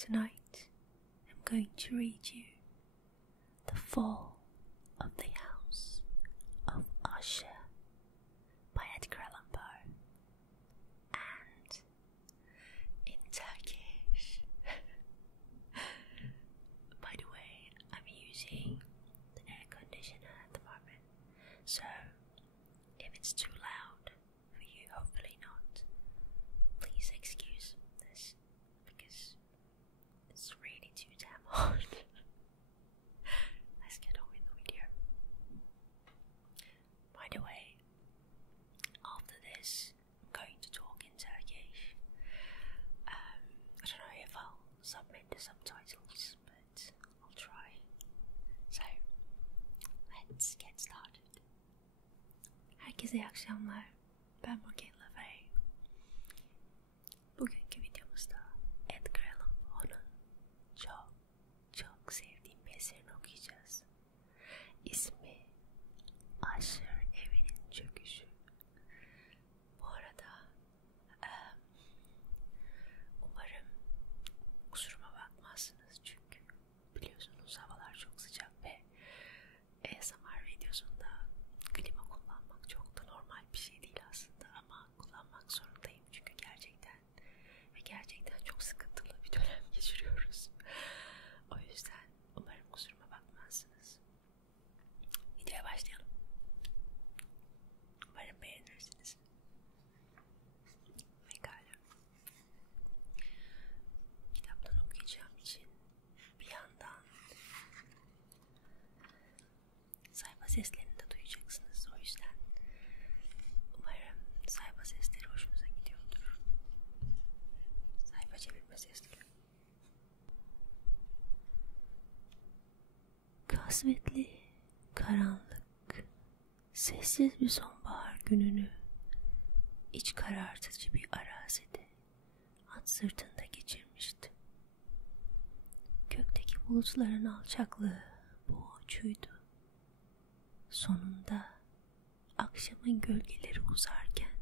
Tonight, I'm going to read you The Fall of the House of Usher by Edgar Allan Poe, and in Turkish. By the way, I'm using the air conditioner at the moment, so if it's too loud for you, hopefully not, please excuse this, because it's really too damn hot. Let's get on with the video. By the way, after this, I'm going to talk in Turkish. I don't know if I'll submit the subtitles, but I'll try. So, let's get started. Herkese iyi akşamlar. Ben Morgan LaVey. Bugünkü videomuzda Edgar Allan Poe'nun çok sevdiğim bir eserini okuyacağız. İsmi Usher Evinin Çöküşü. Bu arada umarım kusuruma bakmazsınız, çünkü biliyorsunuz havalar çok sıcak ve ASMR videosunda klima kullanmak çok da normal bir şey değil aslında, ama kullanmak zorundayım çünkü gerçekten çok sıkıntılı bir dönem geçiriyoruz. O yüzden umarım kusuruma bakmazsınız. Videoya başlayalım. Umarım beğenirsiniz. Pekala. Kitaptan okuyacağım için bir yandan sayfa seslerini de duyacaksınız. O yüzden umarım sayfa sesleri hoşunuza gidiyordur. Sayfa çevirme sesleri. Kasvetli, karanlık, sessiz bir sonbahar gününü iç karartıcı bir arazide at sırtında geçirmişti. Gökteki bulutların alçaklığı boğucuydu. Sonunda akşamın gölgeleri uzarken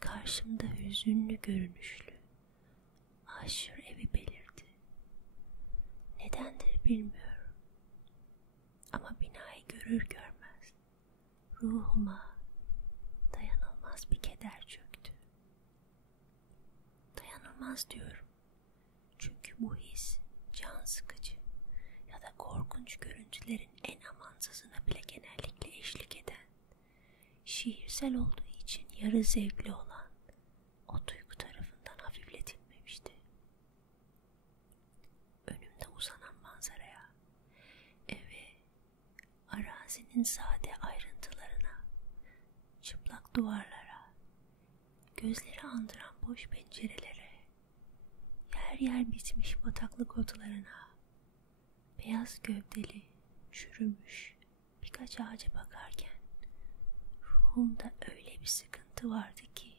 karşımda hüzünlü görünüşlü Usher evi belirdi. Nedendir bilmiyorum, ama binayı görür görmez ruhuma dayanılmaz bir keder çöktü. Dayanılmaz diyorum, çünkü bu his can sıkıcı ya da korkunç görüntülerin en amansızına bile genellikle eşlik eden, şiirsel olduğu için yarı zevkli olan o duygu tarafından hafifletilmemişti. Önümde uzanan manzaraya, eve, arazinin sade ayrıntılarına, çıplak duvarlara, gözleri andıran boş pencerelere, yer yer bitmiş bataklık otalarına, beyaz gövdeli, çürümüş birkaç ağaca bakarken ruhumda öyle bir sıkıntı vardı ki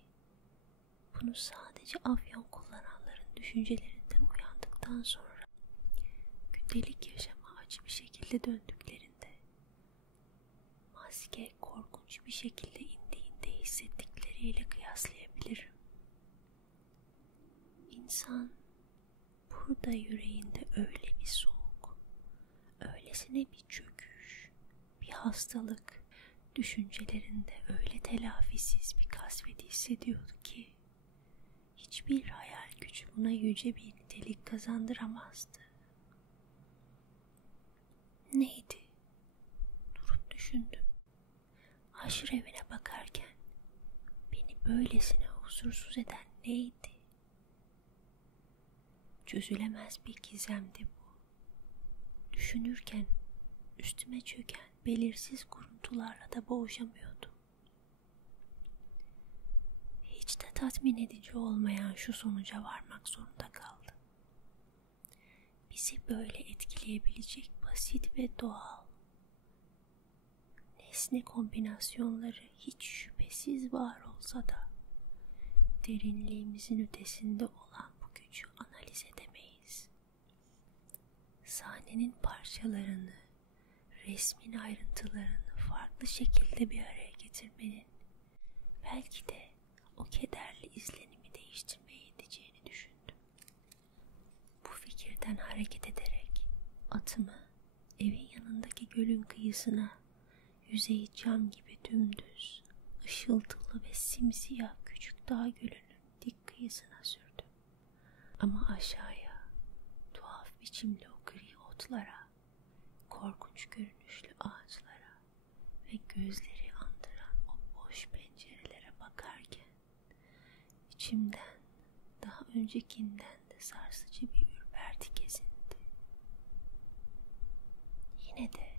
bunu sadece afyon kullananların düşüncelerinden uyandıktan sonra gündelik yaşama acı bir şekilde döndüklerinde, maske korkunç bir şekilde indiğinde hissettikleriyle kıyaslayabilirim. İnsan burada yüreğinde öyle bir soğuk, öylesine bir çöküş, bir hastalık, düşüncelerinde öyle telafisiz bir kasveti hissediyordu ki hiçbir hayal gücü buna yüce bir nitelik kazandıramazdı. Neydi? Durup düşündüm. Usher evine bakarken beni böylesine huzursuz eden neydi? Çözülemez bir gizemdi bu. Düşünürken üstüme çöken belirsiz kuruntularla da boğuşamıyordum. Hiç de tatmin edici olmayan şu sonuca varmak zorunda kaldım. Bizi böyle etkileyebilecek basit ve doğal nesne kombinasyonları hiç şüphesiz var olsa da derinliğimizin ötesinde olan bu gücü analiz edemeyiz. Sahnenin parçalarını, resmin ayrıntılarını farklı şekilde bir araya getirmenin belki de o kederli izlenimi değiştirmeye yeteceğini düşündüm. Bu fikirden hareket ederek atımı evin yanındaki gölün kıyısına, yüzeyi cam gibi dümdüz, ışıltılı ve simsiyah küçük dağ gölünün dik kıyısına sürdüm. Ama aşağıya, tuhaf biçimli o gri otlara, korkunç görünüşlü ağaçlara ve gözleri andıran o boş pencerelere bakarken içimden daha öncekinden de sarsıcı bir ürperti gezindi. Yine de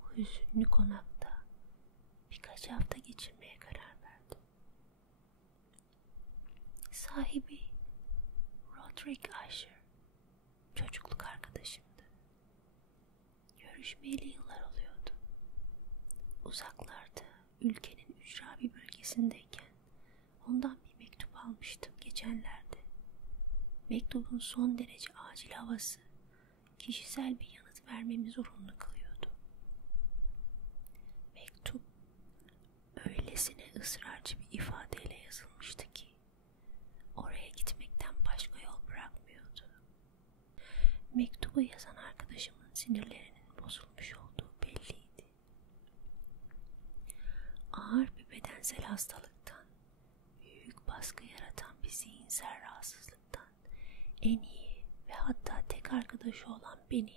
bu hüzünlü konakta birkaç hafta geçirmeye karar verdim. Sahibi Roderick Usher, çocukluk arkadaşımdı. Görüşmeyeli yıllar oluyordu. Uzaklarda, ülkenin ücra bir bölgesindeyken ondan bir mektup almıştım geçenlerde. Mektubun son derece acil havası kişisel bir yanıt vermemi zorunlu kılıyordu. Mektup öylesine ısrarcı bir ifadeyle yazılmıştı ki oraya gitmekten başka yol bırakmıyordu. Mektubu yazan arkadaşımın sinirlerinin bozulmuş olduğu belliydi. Ağır bir bedensel hastalıktan, büyük baskı yaratan bir zihinsel rahatsızlıktan, en iyi ve hatta tek arkadaşı olan beni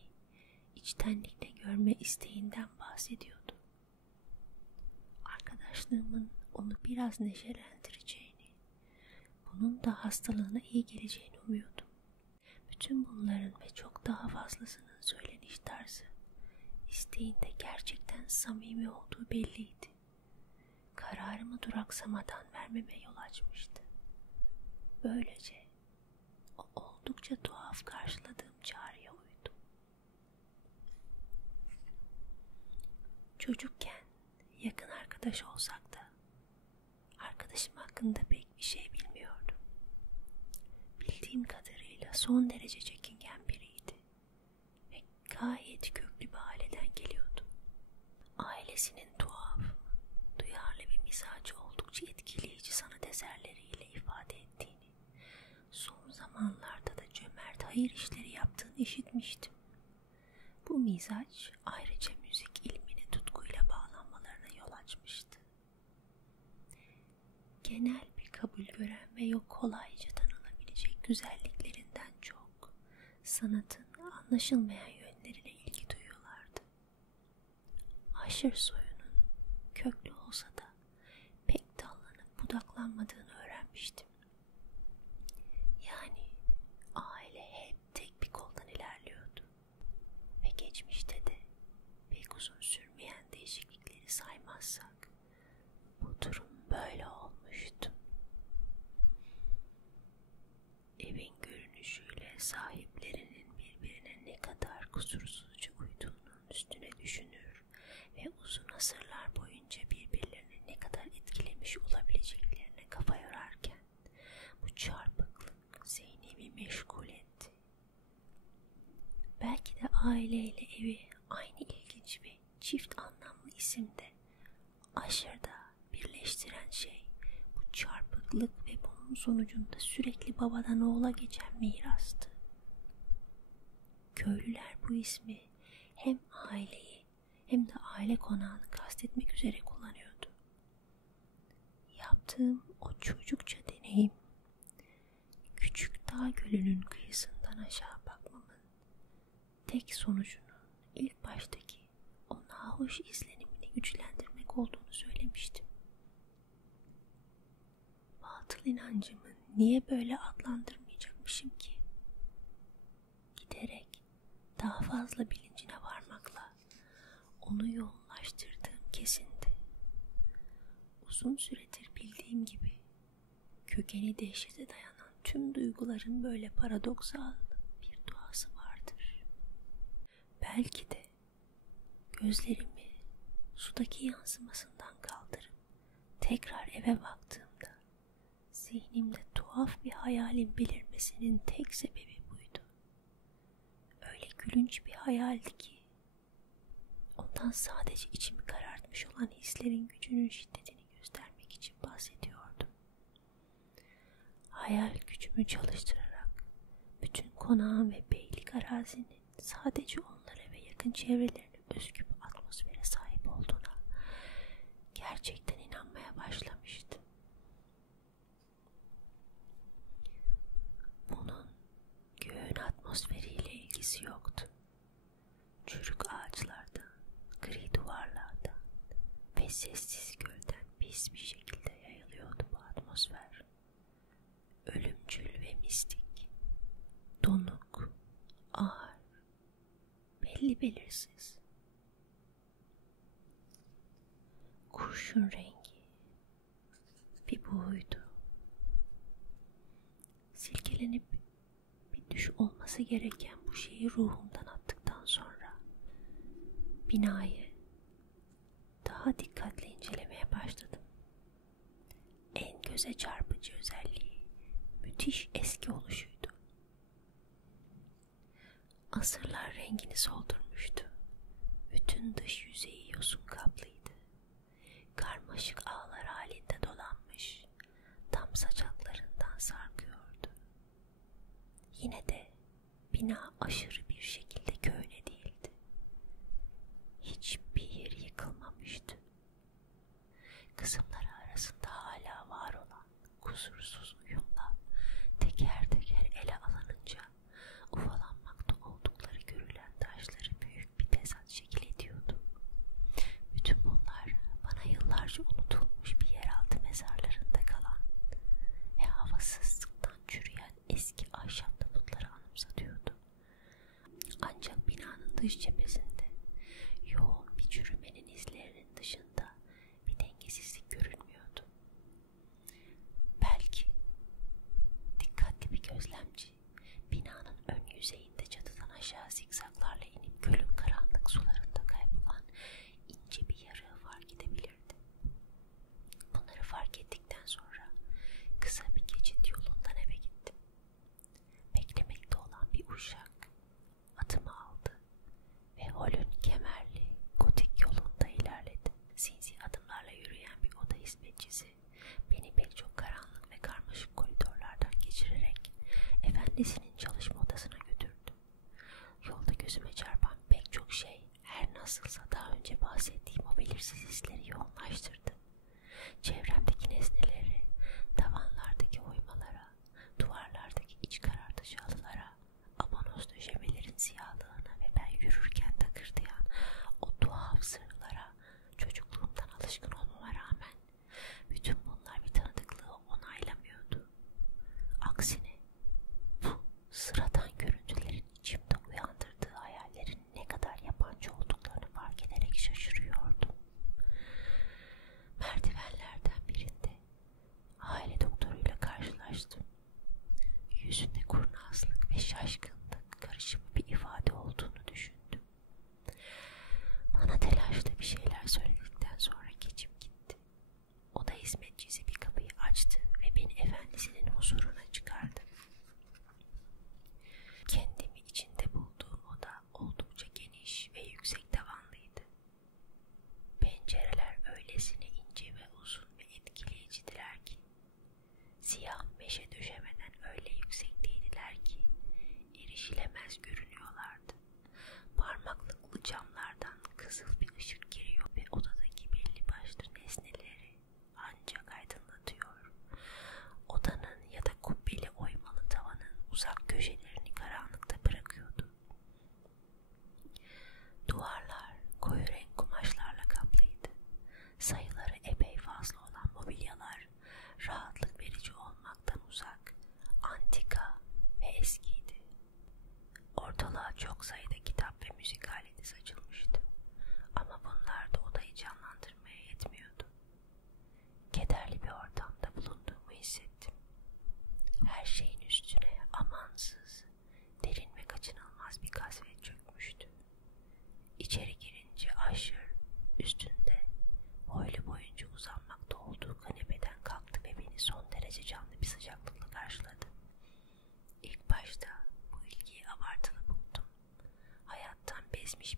içtenlikle görme isteğinden bahsediyordu. Arkadaşlığımın onu biraz neşelendireceğini, bunun da hastalığına iyi geleceğini umuyordum. Bütün bunların ve çok daha fazlasının söyleniş tarzı, isteğinde gerçekten samimi olduğu belliydi. Kararımı duraksamadan vermeme yol açmıştı. Böylece o oldukça tuhaf karşıladığım çağrıya uydum. Çocukken yakın arkadaş olsak da arkadaşım hakkında pek bir şey bilmiyordum. Bildiğim kadarıyla son derece çekingen biriydi ve gayet köklü bir aileden geliyordu. Ailesinin tuhaf, duyarlı bir mizacı oldukça etkileyici sanat eserleriyle ifade ettiğini, son zamanlarda da cömert hayır işleri yaptığını işitmiştim. Bu mizaç ayrıca müzik ilmine tutkuyla bağlanmalarına yol açmıştı. Genel bir kabul gören ve yok kolayca tanınabilecek güzelliklerinden çok sanatın anlaşılmayan yönlerine ilgi duyuyorlardı. Usher soyunun köklü olsa da pek dallanıp budaklanmadığını öğrenmiştim. Yani aile hep tek bir koldan ilerliyordu ve geçmişte de pek uzun sürmeyen değişiklikleri saymazsak bu durum böyle olmuştu. Evin görünüşüyle sahiplerinin birbirine ne kadar kusursuzca uyduğunun üstüne düşünür ve uzun asırlar boyunca birbirlerini ne kadar etkilemiş olabileceklerine kafa yorarken bu çarpıklık zihnimi meşgul etti. Belki de aileyle evi aynı ilginç ve çift anlamlı isimde Usher'da birleştiren şey bu çarpıklık ve bunun sonucunda sürekli babadan oğula geçen mirastı. Köylüler bu ismi hem aileyi hem de aile konağını kastetmek üzere kullanıyordu. Yaptığım o çocukça deneyim, küçük dağ gölünün kıyısından aşağı bakmamın tek sonucunun ilk baştaki o nahoş izlenimini güçlendirmek olduğunu söylemiştim. Batıl inancımı niye böyle adlandırmayacakmışım ki? Giderek daha fazla bilincine varmakla onu yoğunlaştırdığım kesindi. Uzun süredir bildiğim gibi kökeni dehşete dayanan tüm duyguların böyle paradoksal bir doğası vardır. Belki de gözlerimi sudaki yansımasından kaldırıp tekrar eve baktığımda zihnimde tuhaf bir hayalin belirmesinin tek sebebi buydu. Öyle gülünç bir hayaldi ki ondan sadece içimi karartmış olan hislerin gücünün şiddetini göstermek için bahsediyordum. Hayal gücümü çalıştırarak bütün konağın ve büyük arazinin sadece onlara ve yakın çevrelerine özgü bir atmosfere sahip olduğuna gerçekten inanmaya başlamıştı. Bunun göğün atmosferiyle ilgisi yoktu. Çürük ağaçlardan, gri duvarlardan ve sessiz gölden pis bir şekilde yayılıyordu bu atmosfer. Ölümcül ve mistik, donuk, ağır, belli belirsiz. Kurşun rengi bir buydu. Silkelenip bir düş olması gereken bu şeyi ruhumdan attıktan sonra binayı daha dikkatli incelemeye başladım. En göze çarpıcı özelliği müthiş eski oluşuydu. Asırlar rengini soldurmuştu. Bütün dış yüzeyi yosun kaplıydı. Karmaşık ağlar halinde dolanmış, tam saçaklarından sarkıyordu. Yine de bina aşırı bir şekilde köhne değildi. Hiçbir yeri yıkılmamıştı. Kısımları arasında hala var olan kusursuz uyumla teker teker ele alınınca ufalanmakta oldukları görülen taşları büyük bir tezat şekil ediyordu. Bütün bunlar bana yıllarca unutulmuş bir yeraltı mezarlarında kalan ve havasızlıktan çürüyen eski ahşap tabutları anımsatıyordu. Ancak binanın dış cephesinde yoğun bir çürümenin izlerinin dışında bir dengesizlik görünmüyordu. Belki dikkatli bir gözlemci binanın ön yüzeyinde çatıdan aşağı zikzaklarla inip gölün karanlık sularında kaybolan ince bir yarığı fark edebilirdi. Bunları fark ettikten sonra kısa bir geçit yolundan eve gittim. Beklemekte olan bir uşak atımı aldı ve holün kemerli gotik yolunda ilerledi. Sinsi adımlarla yürüyen bir oda hizmetçisi beni pek çok karanlık ve karmaşık koridorlardan geçirerek efendisinin çalışma odasına götürdü. Yolda gözüme çarpan pek çok şey her nasılsa daha önce bahsettiğim o belirsiz hisleri yoğunlaştırdı. Çevremdeki nesneleri, tavanlardaki oymalara, duvarlardaki iç karartıcı halılara, abonoz döşemelerin siyahlığına ve ben yürürken takırdayan o tuhaf sırlara çocukluğumdan alışkın olmama rağmen bütün bunlar bir tanıdıklığı onaylamıyordu. Aksine bu sıradan görüntülerin içimde uyandırdığı hayallerin ne kadar yabancı olduklarını fark ederek şaşırıyordum. Merdivenlerden birinde aile doktoruyla karşılaştım. Yüzünde kurnazlık ve şaşkınlık karışımı bir ifade olduğunu düşündüm. Bana telaşla bir şeyler söyledikten sonra geçip gitti. Oda hizmetçisi bir kapıyı açtı ve beni efendisinin huzuruna çıkardı. Kendimi içinde bulduğum oda oldukça geniş ve yüksek tavanlıydı. Pencereler öylesine ince ve uzun ve etkileyicidiler ki, siyah meşe döşemeden öyle yüksekteydiler ki erişilemez görünüyorlardı. Parmaklıklı camlardan kızıl bir ışık giriyor ve odadaki belli başlı nesneleri ancak aydınlatıyor. Odanın ya da kubbeli oymalı tavanın uzak köşelerini karanlıkta bırakıyordu. Duvarlar koyu renk kumaşlarla kaplıydı. Sayıları epey fazla olan mobilyalar rahatlık verici olmaktan uzak, antika ve eskiydi. Ortalığa çok sayıda kitap ve müzik aleti saçılmıştı. Ama bunlar da odayı canlandırmaya yetmiyordu. Kederli bir ortamda bulunduğumu hissettim. Her şeyin üstüne amansız, derin ve kaçınılmaz bir kasvet çökmüştü. İçeri girince Asher üstünde boylu boyunca uzanmakta olduğu kanepeden kalktı ve beni son derece canlı bir sıcaklıkla karşıladı. İlk başta bu ilgiyi abartılı buldum. Hayattan bezmiş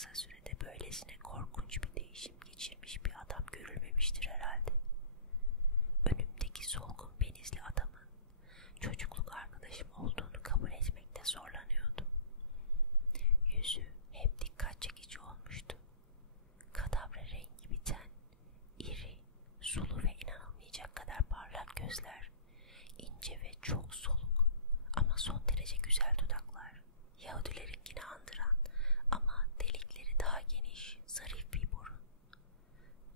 kısa sürede böylesine korkunç bir değişim geçirmiş bir adam görülmemiştir herhalde. Önümdeki solgun benizli adamın çocukluk arkadaşım olduğunu kabul etmekte zorlanıyordum. Yüzü hep dikkat çekici olmuştu. Kadavra rengi bir ten, iri, sulu ve inanılmayacak kadar parlak gözler, ince ve çok soluk ama son derece güzel dudaklar, Yahudilerinkini andıran ama delikleri daha geniş, zarif bir burun.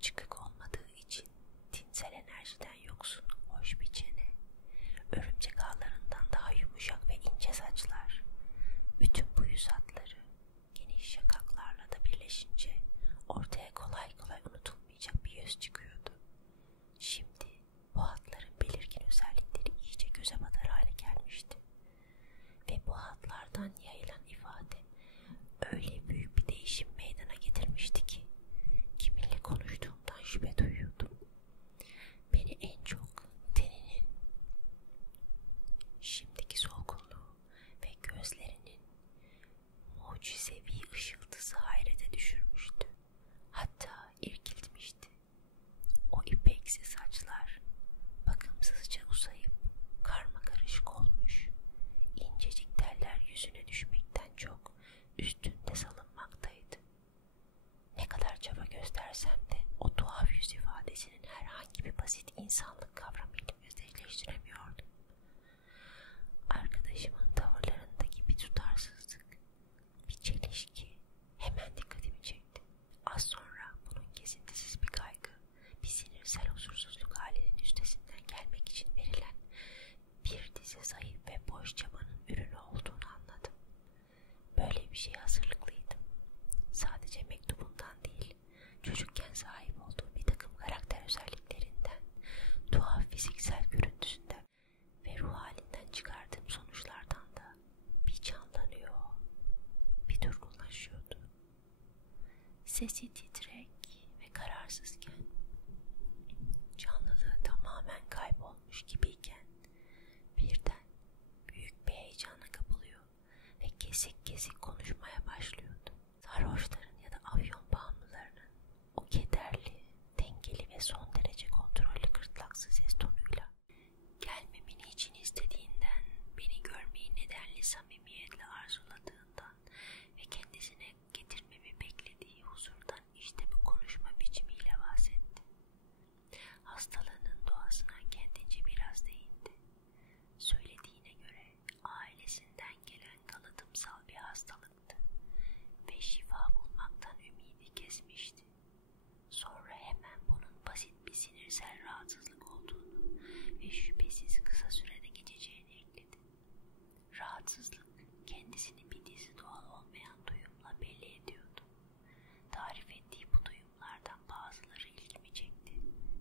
Çıkık olmadığı için tinsel enerjiden yoksun, hoş bir çene, örümcek ağlarından daha yumuşak ve ince saçlar. Bütün bu yüz hatları geniş şakaklarla da birleşince ortaya kolay kolay unutulmayacak bir yüz çıkıyordu. Şimdi bu hatların belirgin özellikleri iyice göze batar hale gelmişti. Ve bu hatlardan yayılan ifade öyle büyük bir değişim meydana getirmişti ki kiminle konuştuğumdan şüphe duyuyordum. Beni en çok teninin şimdiki solgunluğu ve gözlerinin mucizevi ışıltısı hayrete düşürmüştü. Hatta irkiltmişti. O ipeksi saçlar bakımsızca uzayıp karmakarışık olmuş, incecik teller yüzüne düşmekten çok üstünde salınmaktaydı. Ne kadar çaba göstersem de o tuhaf yüz ifadesinin herhangi bir basit insanlık kavramıyla özdeşleştiremiyordum. Arkadaşımın tavırlarındaki bir tutarsızlık, bir çelişki hemen dikkatimi çekti. Az sonra bunun kesintisiz bir kaygı, bir sinirsel huzursuzluk halinin üstesinden gelmek için verilen bir dizi zayıf ve boş çabanın ürünü olduğunu anladım. Böyle bir şeye hazırlıklıydım. Sadece mektubundan değil, çocukken sahip olduğum bir takım karakter özelliklerinden, tuhaf fiziksel görüntüsünden ve ruh halinden çıkardığım sonuçlardan da bir canlanıyor, bir durgunlaşıyordu. Sesi titrek ve kararsızken, canlılığı tamamen kaybolmuş gibiyken birden büyük bir heyecana kapılıyor ve kesik kesik konuşmaya başlıyordu. Sarhoşların ya da afyon bağımlılarının o kederli, dengeli ve son derece kontrollü gırtlaksı ses tonuyla gelmemi niçin istediğinden, beni görmeyi nedenli samimiyetle arzuladığından ve kendisine getirmemi beklediği huzurdan işte bu konuşma biçimiyle bahsetti. Hastalığının doğasına kendince biraz değindi. Söylediğine göre ailesinden gelen kalıtımsal bir hastalıktı ve şifa bulmaktan ümidi kesmişti. Sonra hemen bunun basit bir sinirsel rahatsızlık olduğunu ve şüphesiz kısa sürede geçeceğini ekledi. Rahatsızlık kendisini bir dizi doğal olmayan duyumla belli ediyordu. Tarif ettiği bu duyumlardan bazıları ilgimi çekti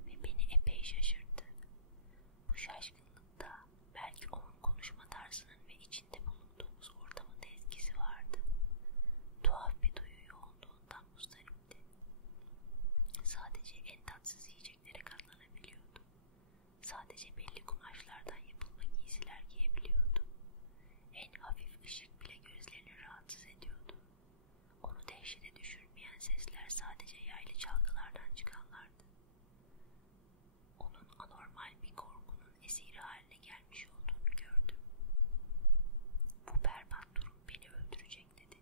ve beni epey şaşırttı. Bu şaşkınlıkta belki onun konuşma tarzının ve içinde bulunduğumuz ortamın da etkisi vardı. Tuhaf bir duyu yoğunluğundan muzdaripti. Sadece en tatsız yiyeceklere katlanabiliyordu. Sadece belli kumaşlardan yapılma giysiler giyebiliyordu. En hafif ışık bile gözlerini rahatsız ediyordu. Onu dehşete düşürmeyen sesler sadece yaylı çalgılardan çıkanlardı. Onun anormal bir korkunun esiri haline gelmiş olduğunu gördüm. Bu berbat durum beni öldürecek dedi.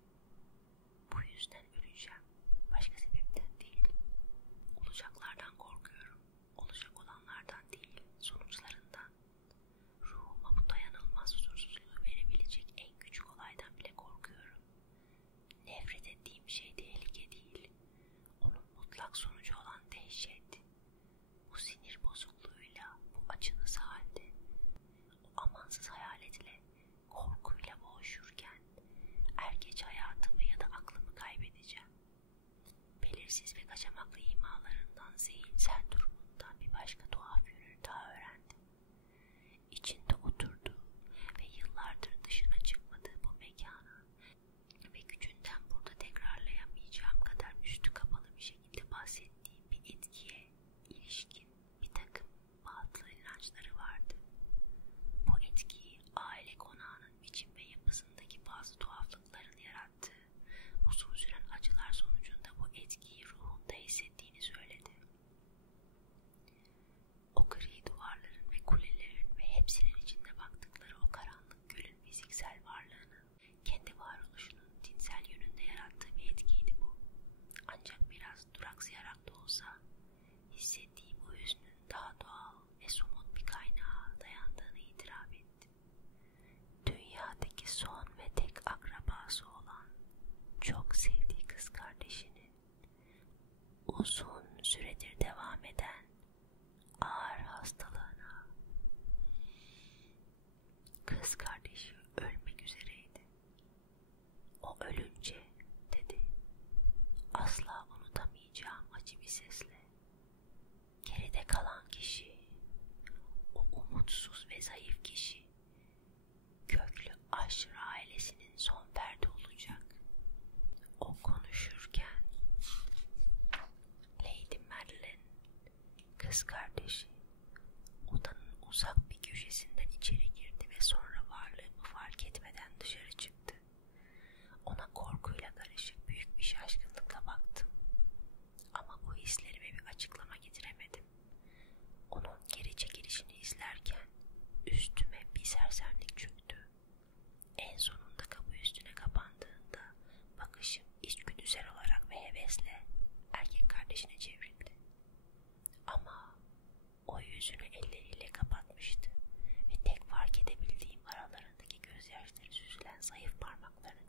Bu yüzden öleceğim. Başka sebepten değil. Olacaklardan korkuyorum. Olacak olanlardan değil, sonuçlarından. Ruhuma bu dayanılmaz huzursuzluğu verebilecek en küçük olaydan bile korkuyorum. Nefret ettiğim şey tehlike değil. Onun mutlak sonucu olan son ve tek akrabası olan çok sevdiği kız kardeşinin uzun süredir devam eden ağır hastalığına. Kız kardeşi ölmek üzereydi. O ölünce dedi, asla unutamayacağım acı bir sesle, geride kalan kişi, o umutsuz ve zayıf kişi, köklü aşırı ailesinin son ferdi olacak. O konuşurken Lady Madeline, kız kardeşi, odanın uzak bir köşesinden içeri girdi ve sonra varlığımı fark etmeden dışarı çıktı. Ona korkuyla karışık büyük bir şaşkınlıkla baktım. Ama bu hislerime bir açıklama getiremedim. Onun geri çekilişini izlerken üstüme bir sersemlik çöktü. En sonunda kapı üstüne kapandığında bakışım içgüdüsel olarak ve hevesle erkek kardeşine çevrildi. Ama o yüzünü elleriyle kapatmıştı ve tek fark edebildiğim aralarındaki gözyaşları süzülen zayıf parmaklarının